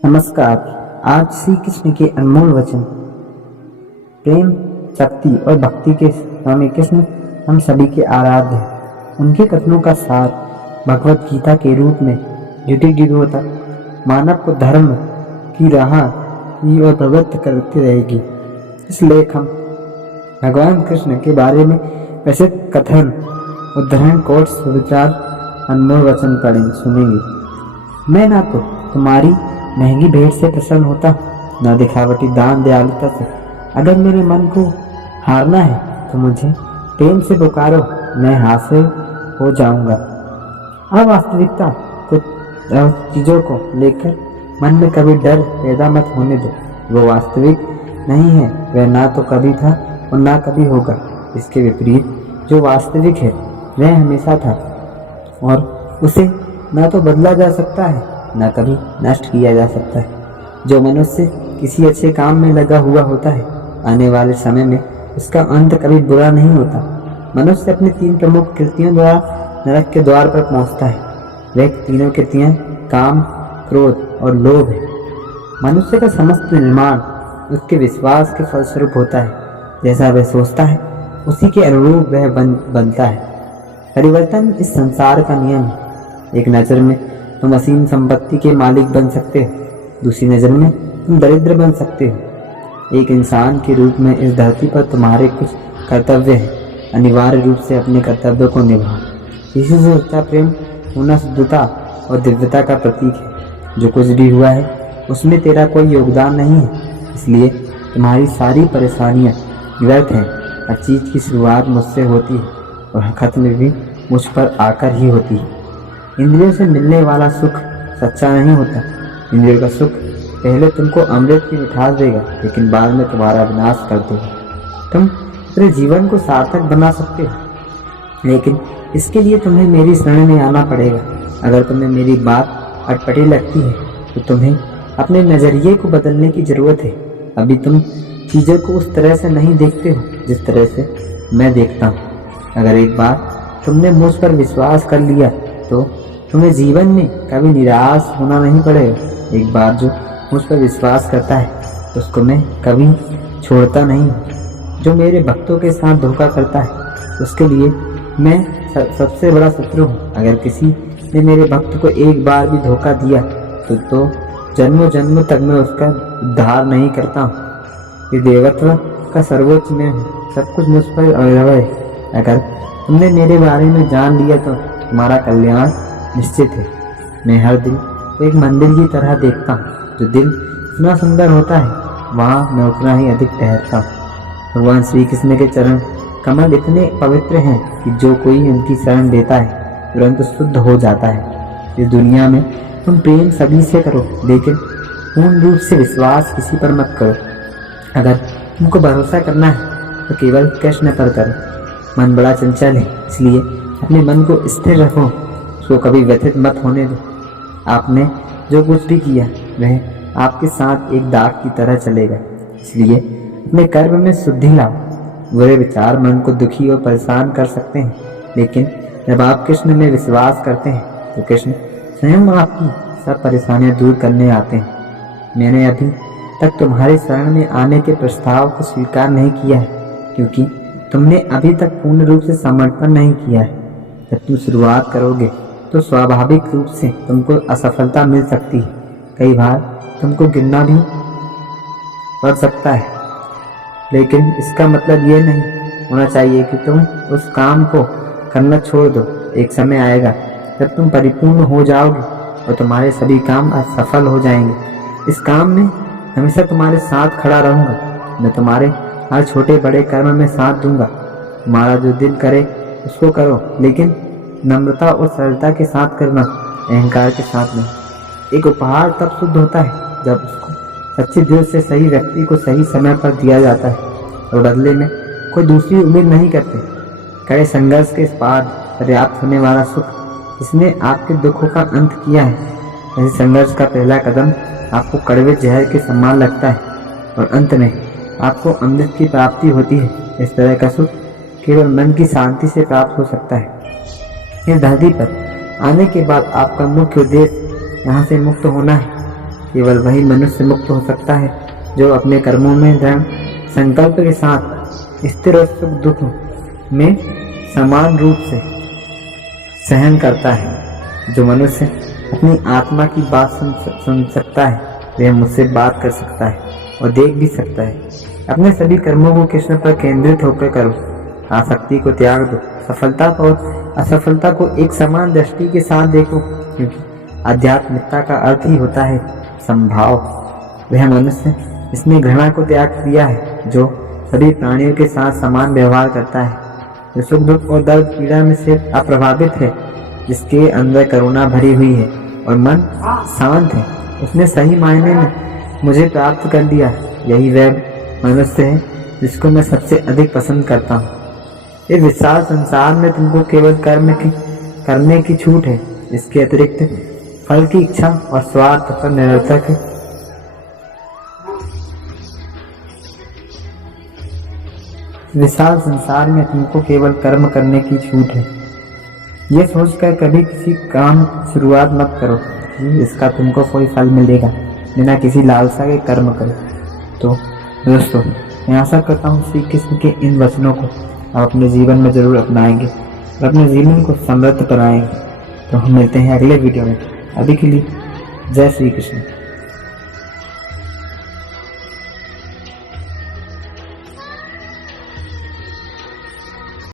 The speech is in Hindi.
नमस्कार। आज श्री कृष्ण के अनमोल वचन प्रेम, शक्ति और भक्ति के स्वामी कृष्ण हम सभी के आराध्य हैं। उनके कथनों का सार भगवत गीता के रूप में युग युगों तक मानव को धर्म की राह की ओर प्रवृत्त करती रहेगी। इस लेख हम भगवान कृष्ण के बारे में प्रसिद्ध कथन उद्धरण कोट सुविचार अनमोल वचन पढ़ेंगे सुनेंगे। मैं ना तो तुम्हारी महंगी भेंट से प्रसन्न होता, न दिखावटी दान दयालुता से। अगर मेरे मन को हारना है तो मुझे प्रेम से पुकारो, मैं हासिल हो जाऊंगा। अवास्तविकता कुछ चीजों को लेकर मन में कभी डर पैदा मत होने दो। वो वास्तविक नहीं है, वह ना तो कभी था और ना कभी होगा। इसके विपरीत जो वास्तविक है वह हमेशा था और उसे ना तो बदला जा सकता है न कभी नष्ट किया जा सकता है। जो मनुष्य किसी अच्छे काम में लगा हुआ होता है, आने वाले समय में उसका अंत कभी बुरा नहीं होता। मनुष्य अपनी 3 प्रमुख कृतियों द्वारा नरक के द्वार पर पहुंचता है। वह तीनों कृतियां काम, क्रोध और लोभ है। मनुष्य का समस्त निर्माण उसके विश्वास के फलस्वरूप होता है। जैसा वह सोचता है उसी के अनुरूप वह बनता है। परिवर्तन इस संसार का नियम है। एक नजर में तुम असीम संपत्ति के मालिक बन सकते हो, दूसरी नज़र में तुम दरिद्र बन सकते हो। एक इंसान के रूप में इस धरती पर तुम्हारे कुछ कर्तव्य हैं। अनिवार्य रूप से अपने कर्तव्य को निभाओ। किसी से सच्चा प्रेम होना शुद्धता और दिव्यता का प्रतीक है। जो कुछ भी हुआ है उसमें तेरा कोई योगदान नहीं है, इसलिए तुम्हारी सारी परेशानियां व्यर्थ हैं। हर चीज़ की शुरुआत मुझसे होती है और खत्म भी मुझ पर आकर ही होती है। इंद्रियों से मिलने वाला सुख सच्चा नहीं होता। इंद्रियों का सुख पहले तुमको अमृत की मिठास देगा, लेकिन बाद में तुम्हारा विनाश कर देगा। तुम अपने जीवन को सार्थक बना सकते हो, लेकिन इसके लिए तुम्हें मेरी शरण में आना पड़ेगा। अगर तुम्हें मेरी बात अटपटी लगती है तो तुम्हें अपने नज़रिए को बदलने की ज़रूरत है। अभी तुम चीज़ों को उस तरह से नहीं देखते हो जिस तरह से मैं देखता हूँ। अगर एक बार तुमने मुझ पर विश्वास कर लिया तो तुम्हें जीवन में कभी निराश होना नहीं पड़ेगा। एक बार जो मुझ पर विश्वास करता है उसको मैं कभी छोड़ता नहीं। जो मेरे भक्तों के साथ धोखा करता है उसके लिए मैं सबसे बड़ा शत्रु हूँ। अगर किसी ने मेरे भक्त को एक बार भी धोखा दिया तो जन्मों जन्मों तक मैं उसका उद्धार नहीं करता हूँ। ये देवत्व का सर्वोच्च मैं हूँ, सब कुछ मुझ पर अवैध है। अगर तुमने मेरे बारे में जान लिया तो तुम्हारा कल्याण निश्चित है। मैं हर दिन एक मंदिर की तरह देखता हूँ। जो दिल इतना सुंदर होता है वहाँ मैं उतना ही अधिक ठहरता हूँ। भगवान श्री कृष्ण के चरण कमल इतने पवित्र हैं कि जो कोई उनकी शरण लेता है तुरंत शुद्ध हो जाता है। इस दुनिया में तुम प्रेम सभी से करो, लेकिन पूर्ण रूप से विश्वास किसी पर मत करो। अगर तुमको भरोसा करना है तो केवल कृष्ण पर करो। मन बड़ा चंचल है, इसलिए अपने मन को स्थिर रखो, उसको कभी व्यथित मत होने दो। आपने जो कुछ भी किया वह आपके साथ एक दाग की तरह चलेगा, इसलिए अपने कर्म में शुद्धि लाओ। बुरे विचार मन को दुखी और परेशान कर सकते हैं, लेकिन जब आप कृष्ण में विश्वास करते हैं तो कृष्ण स्वयं आपकी सब परेशानियां दूर करने आते हैं। मैंने अभी तक तुम्हारे शरण में आने के प्रस्ताव को स्वीकार नहीं किया है, क्योंकि तुमने अभी तक पूर्ण रूप से समर्पण नहीं किया है। जब तुम शुरुआत करोगे तो स्वाभाविक रूप से तुमको असफलता मिल सकती है। कई बार तुमको गिरना भी पड़ सकता है, लेकिन इसका मतलब ये नहीं होना चाहिए कि तुम उस काम को करना छोड़ दो। एक समय आएगा जब तुम परिपूर्ण हो जाओगे और तुम्हारे सभी काम असफल हो जाएंगे। इस काम में हमेशा तुम्हारे साथ खड़ा रहूँगा। मैं तुम्हारे हर छोटे बड़े कर्म में साथ दूंगा। तुम्हारा जो दिल करे उसको करो, लेकिन नम्रता और सरलता के साथ करना, अहंकार के साथ नहीं। एक उपहार तब शुद्ध होता है जब उसको सच्चे दिल से सही व्यक्ति को सही समय पर दिया जाता है और बदले में कोई दूसरी उम्मीद नहीं करते। कड़े संघर्ष के बाद पर्याप्त होने वाला सुख जिसने आपके दुखों का अंत किया है। ऐसे संघर्ष का पहला कदम आपको कड़वे जहर के समान लगता है और अंत में आपको अमृत की प्राप्ति होती है। इस तरह का सुख केवल मन की शांति से प्राप्त हो सकता है। इस धरती पर आने के बाद आपका मुख्य उद्देश्य यहाँ से मुक्त होना है। केवल वही मनुष्य मुक्त हो सकता है जो अपने कर्मों में दृढ़ संकल्प के साथ स्थिर और सुख दुख में समान रूप से सहन करता है। जो मनुष्य अपनी आत्मा की बात सुन सकता है वह मुझसे बात कर सकता है और देख भी सकता है। अपने सभी कर्मों को कृष्ण पर केंद्रित होकर करो। आसक्ति को त्याग दो। सफलता और असफलता को एक समान दृष्टि के साथ देखो, क्योंकि आध्यात्मिकता का अर्थ ही होता है संभाव। वह मनुष्य इसने घृणा को त्याग दिया है जो सभी प्राणियों के साथ समान व्यवहार करता है, जो सुख दुख और दर्द पीड़ा में से अप्रभावित है, जिसके अंदर करुणा भरी हुई है और मन शांत है। उसने सही मायने में मुझे प्राप्त कर लिया। यही वह मनुष्य है जिसको मैं सबसे अधिक पसंद करता हूँ। इस विशाल संसार में तुमको केवल कर्म करने की छूट है। इसके अतिरिक्त फल की इच्छा और स्वार्थ पर निरर्थक विशाल संसार में तुमको केवल कर्म करने की छूट है। ये सोचकर कभी किसी काम की शुरुआत मत करो कि इसका तुमको कोई फल मिलेगा। बिना किसी लालसा के कर्म करो। तो दोस्तों, मैं आशा करता हूँ श्री कृष्ण के इन वचनों को आप अपने जीवन में जरूर अपनाएंगे और अपने जीवन को समृद्ध बनाएंगे। तो हम मिलते हैं अगले वीडियो में। अभी के लिए जय श्री कृष्ण।